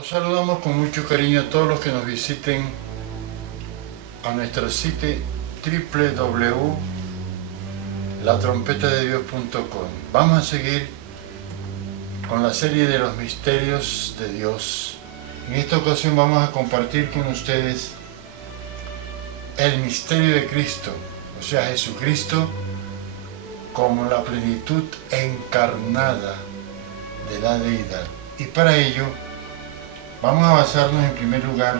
Los saludamos con mucho cariño a todos los que nos visiten a nuestro sitio www.latrompetadedios.com. Vamos a seguir con la serie de los misterios de Dios. En esta ocasión vamos a compartir con ustedes el misterio de Cristo, o sea, Jesucristo como la plenitud encarnada de la deidad. Y para ello vamos a basarnos en primer lugar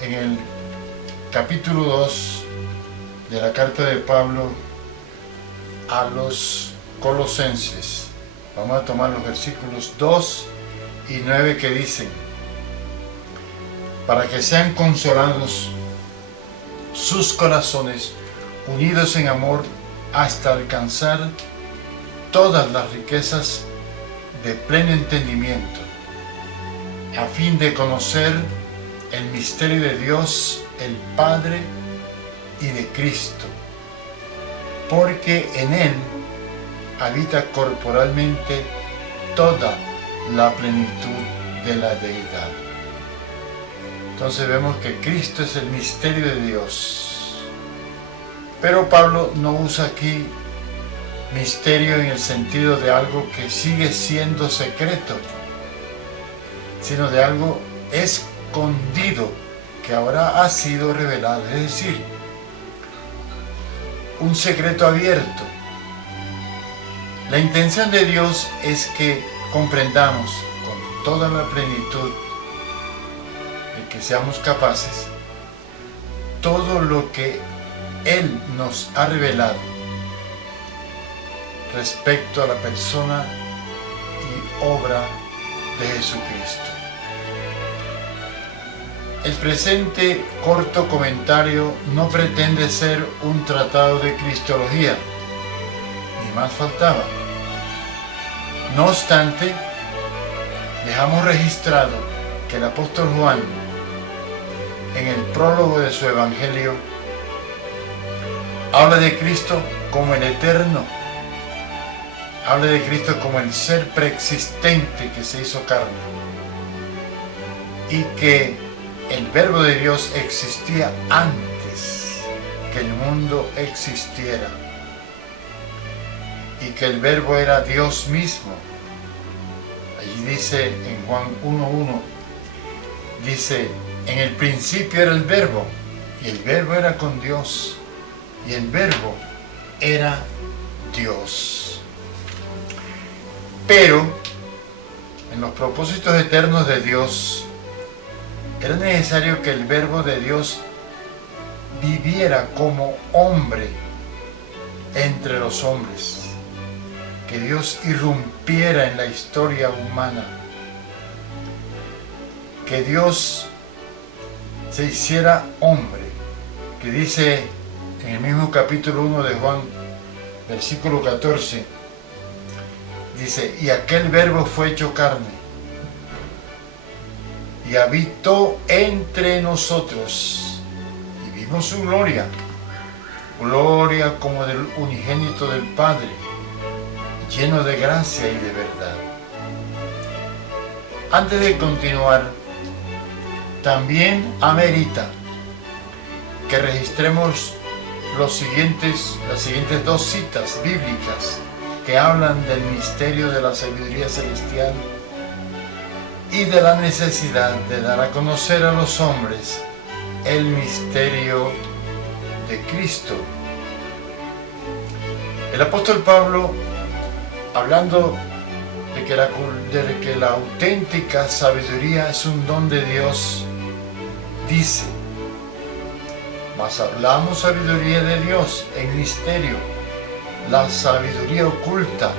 en el capítulo 2 de la carta de Pablo a los Colosenses. Vamos a tomar los versículos 2 y 9 que dicen: para que sean consolados sus corazones, unidos en amor, hasta alcanzar todas las riquezas de pleno entendimiento, a fin de conocer el misterio de Dios, el Padre, y de Cristo, porque en Él habita corporalmente toda la plenitud de la deidad. Entonces vemos que Cristo es el misterio de Dios. Pero Pablo no usa aquí misterio en el sentido de algo que sigue siendo secreto, sino de algo escondido que ahora ha sido revelado, es decir, un secreto abierto. La intención de Dios es que comprendamos con toda la plenitud de que seamos capaces todo lo que Él nos ha revelado respecto a la persona y obra de Jesucristo. El presente corto comentario no pretende ser un tratado de cristología, ni más faltaba. No obstante, dejamos registrado que el apóstol Juan, en el prólogo de su evangelio, habla de Cristo como el eterno, habla de Cristo como el ser preexistente que se hizo carne, y que el verbo de Dios existía antes que el mundo existiera, y que el verbo era Dios mismo. Allí dice en Juan 1:1, dice: en el principio era el verbo, y el verbo era con Dios, y el verbo era Dios. Pero en los propósitos eternos de Dios era necesario que el verbo de Dios viviera como hombre entre los hombres, que Dios irrumpiera en la historia humana, que Dios se hiciera hombre, que dice en el mismo capítulo 1 de Juan, versículo 14, dice: y aquel verbo fue hecho carne y habitó entre nosotros, y vimos su gloria, gloria como del unigénito del Padre, lleno de gracia y de verdad. Antes de continuar, también amerita que registremos las siguientes dos citas bíblicas que hablan del misterio de la sabiduría celestial y de la necesidad de dar a conocer a los hombres el misterio de Cristo. El apóstol Pablo, hablando de que la auténtica sabiduría es un don de Dios, dice: mas hablamos sabiduría de Dios en misterio, la sabiduría oculta,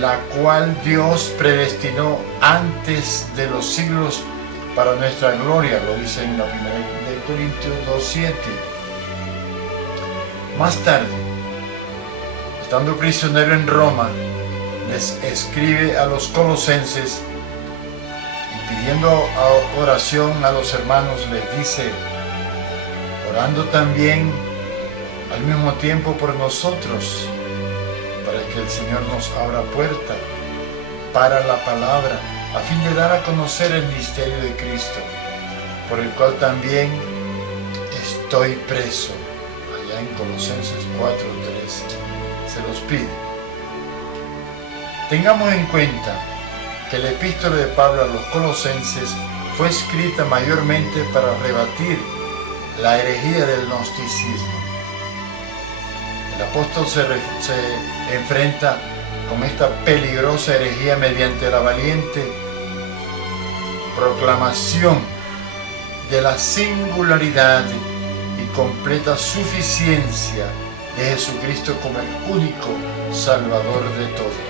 la cual Dios predestinó antes de los siglos para nuestra gloria, lo dice en la primera de Corintios 2:7. Más tarde, estando prisionero en Roma, les escribe a los colosenses y pidiendo oración a los hermanos, les dice: orando también al mismo tiempo por nosotros, para que el Señor nos abra puerta para la palabra, a fin de dar a conocer el misterio de Cristo, por el cual también estoy preso. Allá en Colosenses 4:13 se los pide. Tengamos en cuenta que la epístola de Pablo a los Colosenses fue escrita mayormente para rebatir la herejía del gnosticismo. El apóstol se enfrenta con esta peligrosa herejía mediante la valiente proclamación de la singularidad y completa suficiencia de Jesucristo como el único Salvador de todo.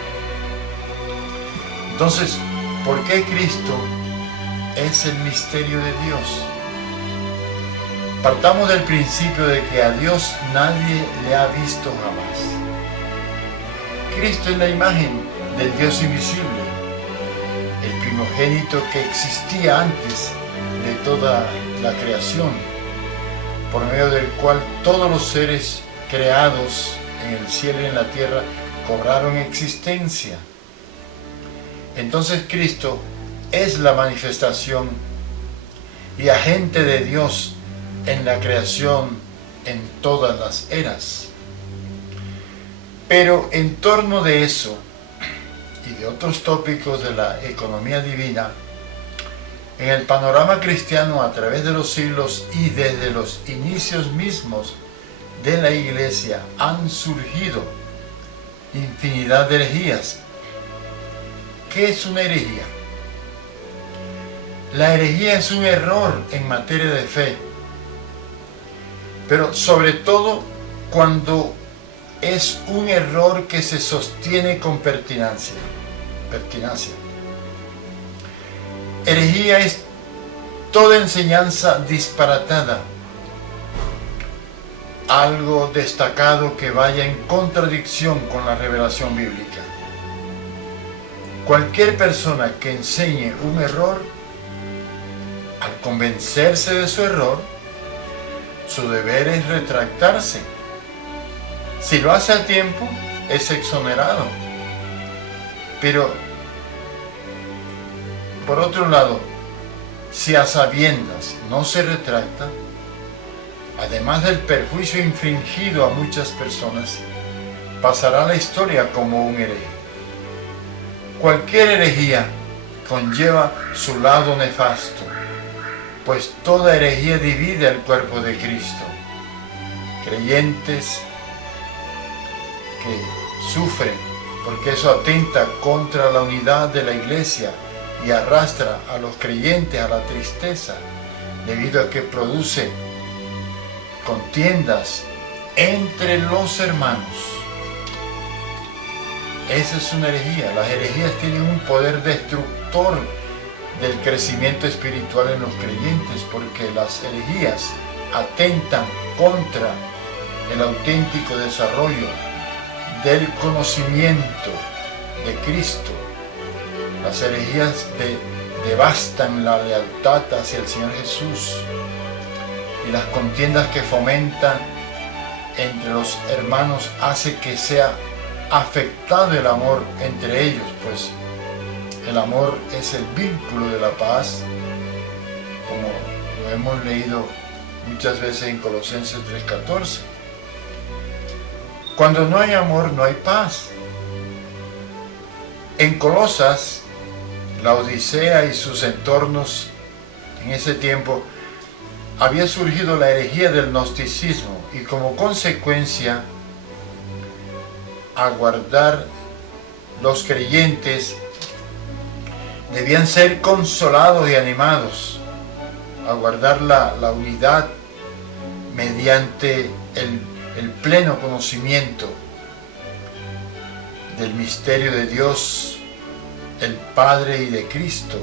Entonces, ¿por qué Cristo es el misterio de Dios? Partamos del principio de que a Dios nadie le ha visto jamás. Cristo es la imagen del Dios invisible, el primogénito que existía antes de toda la creación, por medio del cual todos los seres creados en el cielo y en la tierra cobraron existencia. Entonces Cristo es la manifestación y agente de Dios en la creación en todas las eras. Pero en torno de eso y de otros tópicos de la economía divina, en el panorama cristiano a través de los siglos y desde los inicios mismos de la Iglesia han surgido infinidad de herejías. ¿Qué es una herejía? La herejía es un error en materia de fe, pero sobre todo cuando es un error que se sostiene con pertinacia. Herejía es toda enseñanza disparatada, algo destacado que vaya en contradicción con la revelación bíblica. Cualquier persona que enseñe un error, al convencerse de su error, su deber es retractarse. Si lo hace a tiempo, es exonerado. Pero, por otro lado, si a sabiendas no se retracta, además del perjuicio infringido a muchas personas, pasará a la historia como un hereje. Cualquier herejía conlleva su lado nefasto, pues toda herejía divide al cuerpo de Cristo. Creyentes que sufren porque eso atenta contra la unidad de la Iglesia y arrastra a los creyentes a la tristeza, debido a que produce contiendas entre los hermanos. Esa es una herejía. Las herejías tienen un poder destructor del crecimiento espiritual en los creyentes, porque las herejías atentan contra el auténtico desarrollo del conocimiento de Cristo. Las herejías devastan la lealtad hacia el Señor Jesús, y las contiendas que fomentan entre los hermanos hace que sea afectado el amor entre ellos, pues el amor es el vínculo de la paz, como lo hemos leído muchas veces en Colosenses 3:14. Cuando no hay amor, no hay paz. En Colosas, la Odisea y sus entornos, en ese tiempo, había surgido la herejía del gnosticismo, y como consecuencia, aguardar los creyentes debían ser consolados y animados, aguardar la unidad mediante el pleno conocimiento del misterio de Dios, el Padre y de Cristo.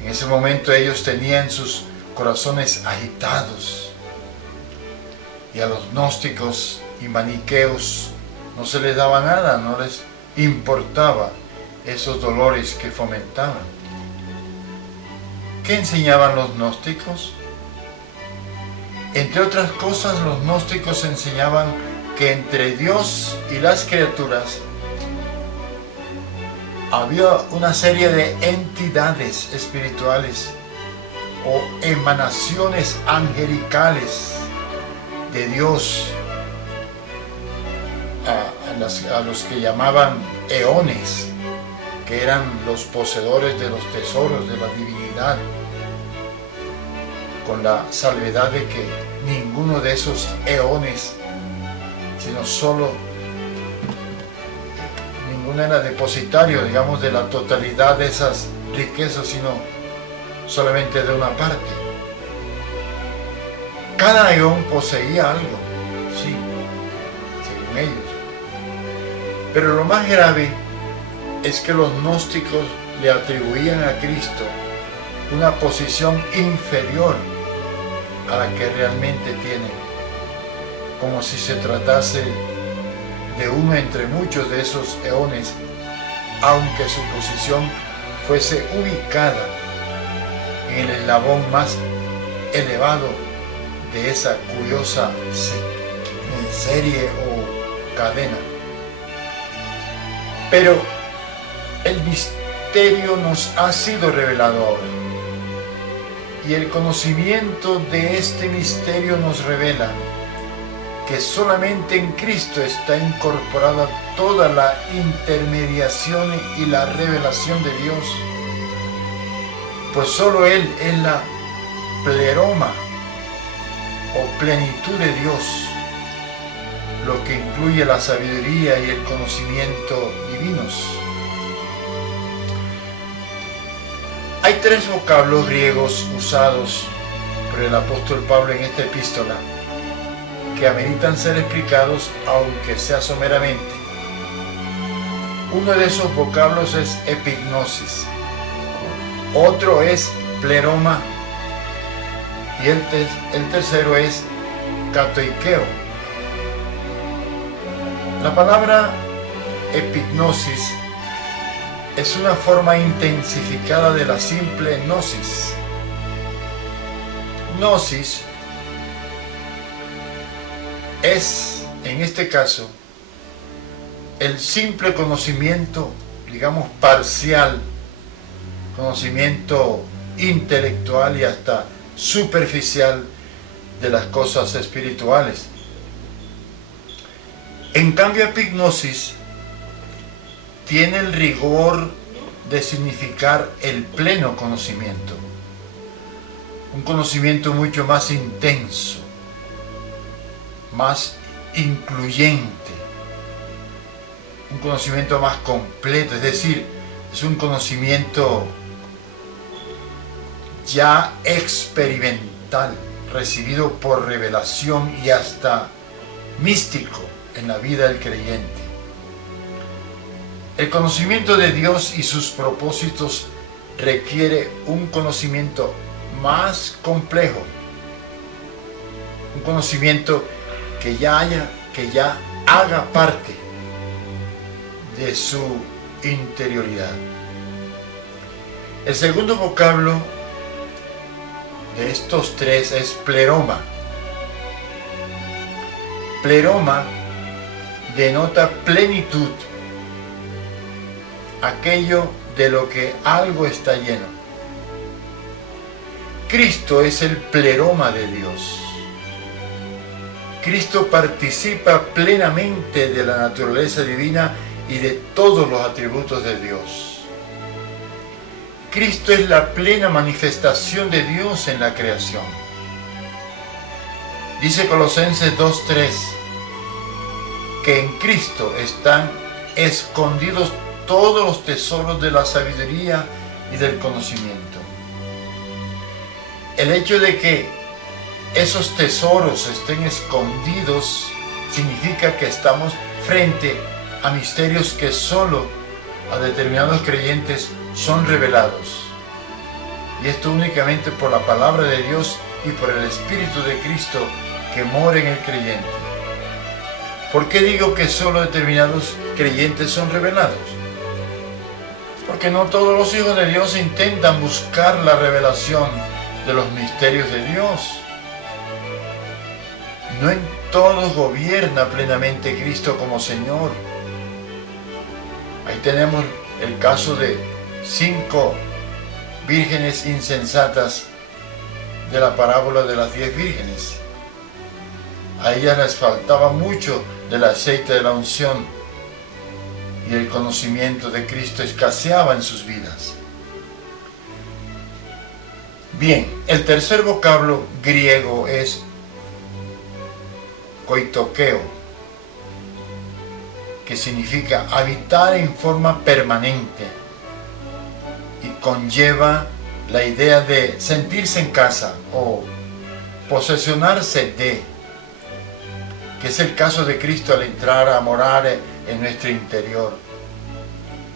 En ese momento ellos tenían sus corazones agitados, y a los gnósticos y maniqueos no se les daba nada, no les importaba esos dolores que fomentaban. ¿Qué enseñaban los gnósticos? Entre otras cosas, los gnósticos enseñaban que entre Dios y las criaturas había una serie de entidades espirituales o emanaciones angelicales de Dios, a los que llamaban eones, que eran los poseedores de los tesoros de la divinidad, con la salvedad de que ninguno de esos eones, sino solo ninguno era depositario, digamos, de la totalidad de esas riquezas, sino solamente de una parte. Cada eón poseía algo, sí, según ellos. Pero lo más grave es que los gnósticos le atribuían a Cristo una posición inferior a la que realmente tiene, como si se tratase de uno entre muchos de esos eones, aunque su posición fuese ubicada en el eslabón más elevado de esa curiosa serie o cadena. Pero el misterio nos ha sido revelado ahora, y el conocimiento de este misterio nos revela que solamente en Cristo está incorporada toda la intermediación y la revelación de Dios, pues solo Él es la pleroma o plenitud de Dios, lo que incluye la sabiduría y el conocimiento divinos. Hay tres vocablos griegos usados por el apóstol Pablo en esta epístola que ameritan ser explicados, aunque sea someramente. Uno de esos vocablos es epignosis, otro es pleroma y el tercero es katoikeo. La palabra epignosis es una forma intensificada de la simple gnosis. Gnosis es, en este caso, el simple conocimiento, digamos, parcial, conocimiento intelectual y hasta superficial de las cosas espirituales. En cambio, epignosis tiene el rigor de significar el pleno conocimiento, un conocimiento mucho más intenso, más incluyente, un conocimiento más completo, es decir, es un conocimiento ya experimental, recibido por revelación y hasta místico en la vida del creyente. El conocimiento de Dios y sus propósitos requiere un conocimiento más complejo, un conocimiento que ya haga parte de su interioridad. El segundo vocablo de estos tres es pleroma. Pleroma denota plenitud, aquello de lo que algo está lleno. Cristo es el pleroma de Dios. Cristo participa plenamente de la naturaleza divina y de todos los atributos de Dios. Cristo es la plena manifestación de Dios en la creación. Dice Colosenses 2:3 que en Cristo están escondidos todos los tesoros de la sabiduría y del conocimiento. El hecho de que esos tesoros estén escondidos significa que estamos frente a misterios que solo a determinados creyentes son revelados. Y esto únicamente por la palabra de Dios y por el Espíritu de Cristo que mora en el creyente. ¿Por qué digo que solo determinados creyentes son revelados? Porque no todos los hijos de Dios intentan buscar la revelación de los misterios de Dios. No en todos gobierna plenamente Cristo como Señor. Ahí tenemos el caso de 5 vírgenes insensatas de la parábola de las 10 vírgenes. A ellas les faltaba mucho del aceite de la unción y el conocimiento de Cristo escaseaba en sus vidas. Bien, el tercer vocablo griego es koitokeo, que significa habitar en forma permanente y conlleva la idea de sentirse en casa o posesionarse de, que es el caso de Cristo al entrar a morar en nuestro interior.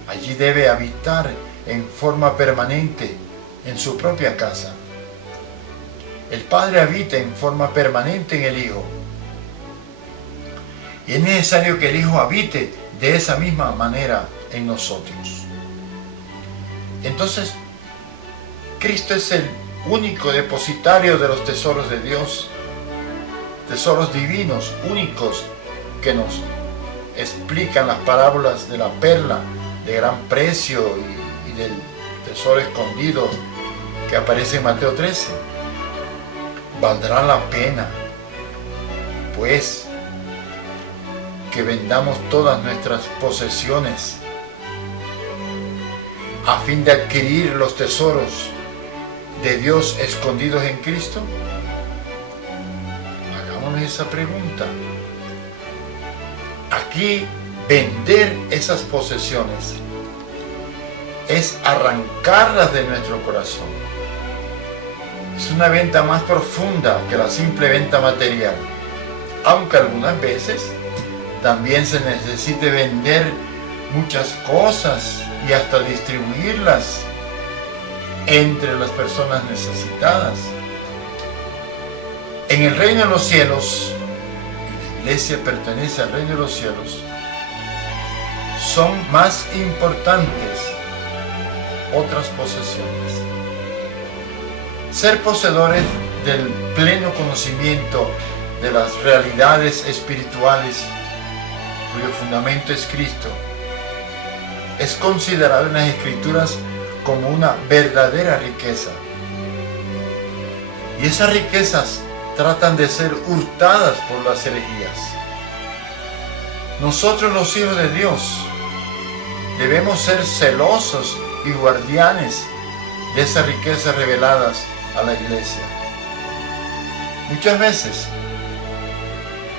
Allí debe habitar en forma permanente en su propia casa. El Padre habita en forma permanente en el Hijo. Y es necesario que el Hijo habite de esa misma manera en nosotros. Entonces, Cristo es el único depositario de los tesoros de Dios, tesoros divinos, únicos, que nos explican las parábolas de la perla de gran precio y del tesoro escondido que aparece en Mateo 13. Valdrá la pena, pues, que vendamos todas nuestras posesiones a fin de adquirir los tesoros de Dios escondidos en Cristo. Hagámonos esa pregunta. Aquí, vender esas posesiones es arrancarlas de nuestro corazón. Es una venta más profunda que la simple venta material, aunque algunas veces también se necesite vender muchas cosas y hasta distribuirlas entre las personas necesitadas. En el reino de los cielos, y la iglesia pertenece al reino de los cielos, son más importantes otras posesiones. Ser poseedores del pleno conocimiento de las realidades espirituales, cuyo fundamento es Cristo, es considerado en las Escrituras como una verdadera riqueza. Y esas riquezas tratan de ser hurtadas por las herejías. Nosotros, los hijos de Dios, debemos ser celosos y guardianes de esas riquezas reveladas a la iglesia. Muchas veces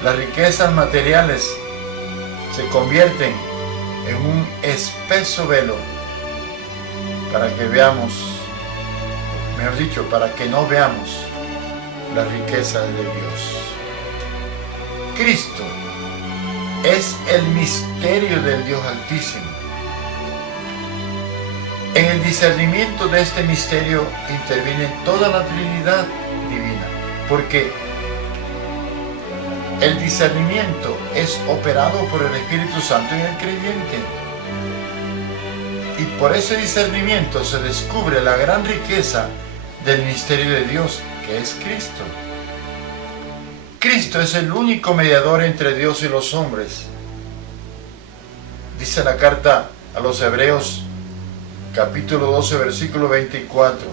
las riquezas materiales se convierten en un espeso velo para que veamos, mejor dicho, para que no veamos la riqueza de Dios. Cristo es el misterio del Dios Altísimo. En el discernimiento de este misterio interviene toda la Trinidad divina, porque el discernimiento es operado por el Espíritu Santo en el creyente. Y por ese discernimiento se descubre la gran riqueza del misterio de Dios, que es Cristo. Cristo es el único mediador entre Dios y los hombres. Dice la carta a los Hebreos, capítulo 12, versículo 24.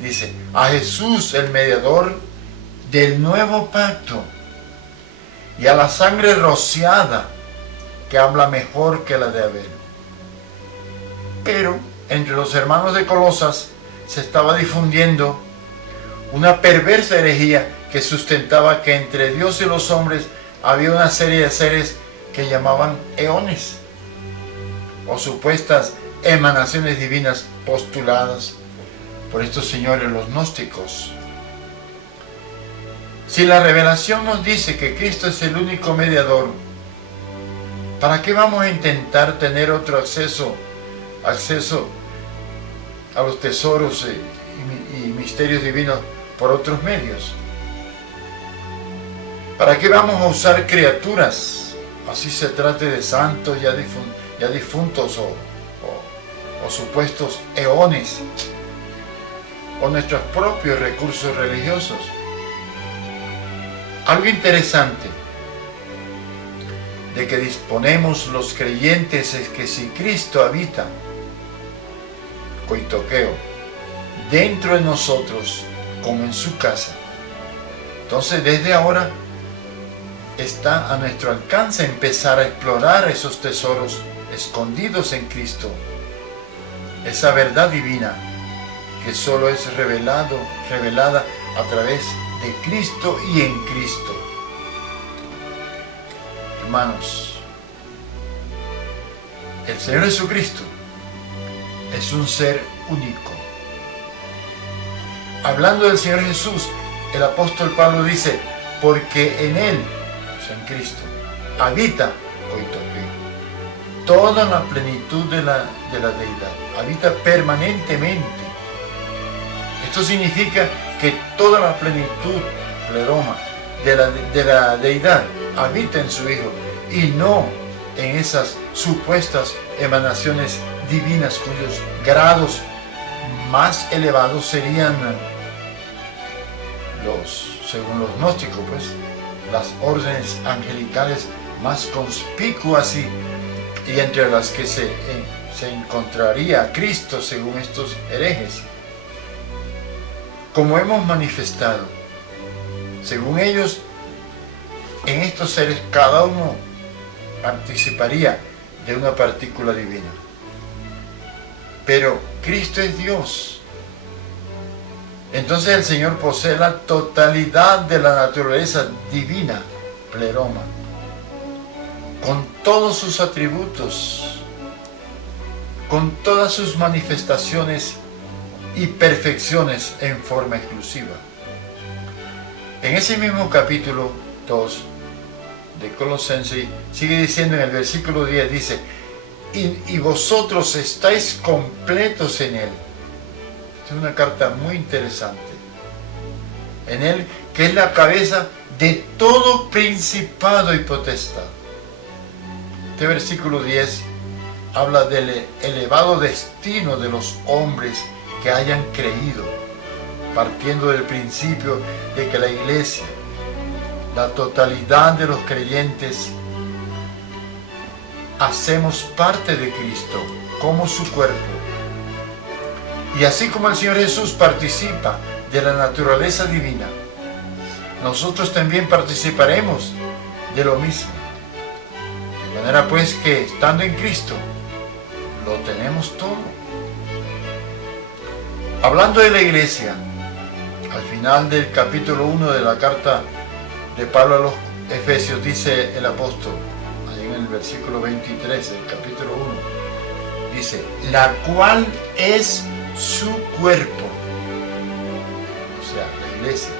Dice, a Jesús el mediador del nuevo pacto y a la sangre rociada que habla mejor que la de Abel. Pero entre los hermanos de Colosas se estaba difundiendo una perversa herejía que sustentaba que entre Dios y los hombres había una serie de seres que llamaban eones o supuestas emanaciones divinas postuladas por estos señores los gnósticos. Si la revelación nos dice que Cristo es el único mediador, ¿para qué vamos a intentar tener otro acceso a los tesoros y misterios divinos por otros medios? ¿Para qué vamos a usar criaturas, así se trate de santos ya difuntos o supuestos eones, o nuestros propios recursos religiosos? Algo interesante de que disponemos los creyentes es que si Cristo habita, koitoqueo, dentro de nosotros, como en su casa, entonces desde ahora está a nuestro alcance empezar a explorar esos tesoros escondidos en Cristo, esa verdad divina que solo es revelada a través de Cristo y en Cristo. Hermanos, el Señor Jesucristo es un ser único. Hablando del Señor Jesús, el apóstol Pablo dice, porque en Él, o sea, en Cristo, habita toda la plenitud de la deidad, habita permanentemente. Esto significa que toda la plenitud, pleroma, de la deidad habita en su Hijo y no en esas supuestas emanaciones divinas cuyos grados más elevados serían según los gnósticos, pues, las órdenes angelicales más conspicuas y entre las que se encontraría Cristo según estos herejes. Como hemos manifestado, según ellos, en estos seres cada uno participaría de una partícula divina. Pero Cristo es Dios. Entonces el Señor posee la totalidad de la naturaleza divina, pleroma, con todos sus atributos, con todas sus manifestaciones y perfecciones en forma exclusiva. En ese mismo capítulo 2 de Colosenses sigue diciendo en el versículo 10, dice, y vosotros estáis completos en Él. Es una carta muy interesante. En Él, que es la cabeza de todo principado y potestad. Este versículo 10 habla del elevado destino de los hombres que hayan creído, partiendo del principio de que la iglesia, la totalidad de los creyentes, hacemos parte de Cristo como su cuerpo. Y así como el Señor Jesús participa de la naturaleza divina, nosotros también participaremos de lo mismo. De manera pues que estando en Cristo, lo tenemos todo. Hablando de la iglesia, al final del capítulo 1 de la carta de Pablo a los Efesios, dice el apóstol, ahí en el versículo 23 del capítulo 1, dice, la cual es su cuerpo, o sea, la iglesia,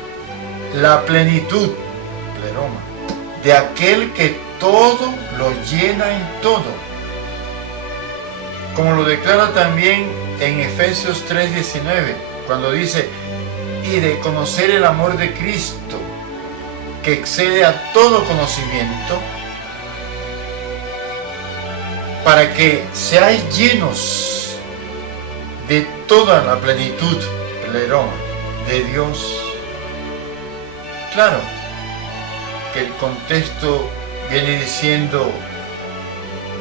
la plenitud, pleroma, de aquel que todo lo llena en todo. Como lo declara también en Efesios 3:19, cuando dice, y de conocer el amor de Cristo, que excede a todo conocimiento, para que seáis llenos de toda la plenitud, pleroma, de Dios. Claro que el contexto viene diciendo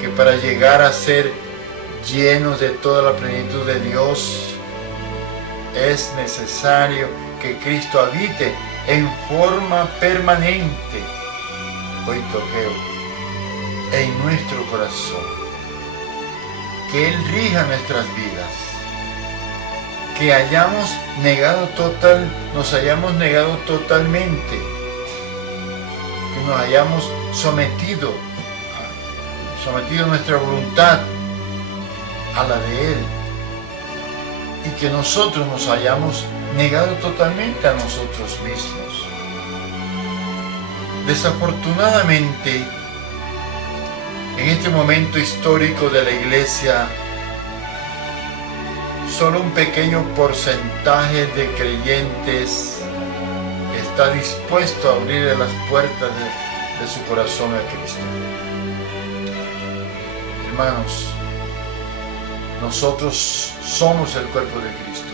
que para llegar a ser llenos de toda la plenitud de Dios, es necesario que Cristo habite en forma permanente, koitoqueo, en nuestro corazón, que Él rija nuestras vidas, que nos hayamos negado totalmente, que nos hayamos sometido nuestra voluntad a la de Él, y que nosotros nos hayamos negado totalmente a nosotros mismos. Desafortunadamente, en este momento histórico de la Iglesia, solo un pequeño porcentaje de creyentes está dispuesto a abrirle las puertas de su corazón a Cristo. Hermanos, nosotros somos el cuerpo de Cristo,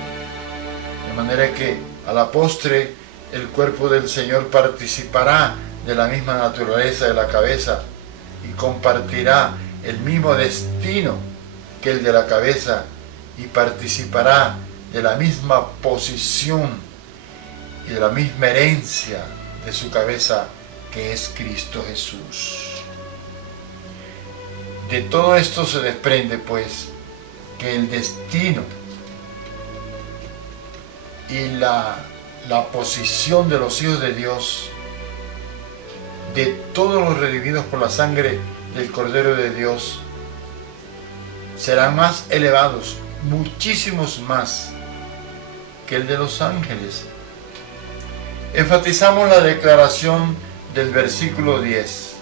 de manera que a la postre el cuerpo del Señor participará de la misma naturaleza de la cabeza, y compartirá el mismo destino que el de la cabeza y participará de la misma posición y de la misma herencia de su cabeza, que es Cristo Jesús. De todo esto se desprende, pues, que el destino y la posición de los hijos de Dios, de todos los redimidos por la sangre del Cordero de Dios, serán más elevados, muchísimos más, que el de los ángeles. Enfatizamos la declaración del versículo 10.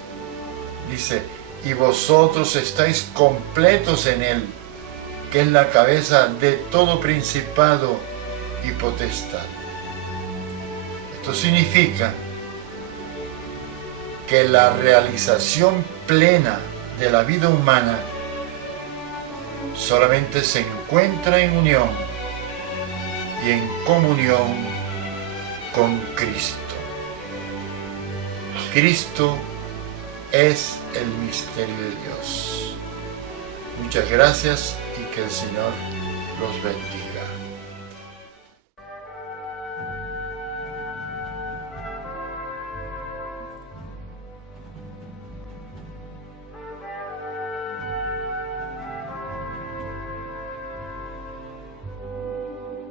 Dice: y vosotros estáis completos en Él, que es la cabeza de todo principado y potestad. Esto significa que la realización plena de la vida humana solamente se encuentra en unión y en comunión con Cristo. Cristo es el misterio de Dios. Muchas gracias y que el Señor los bendiga.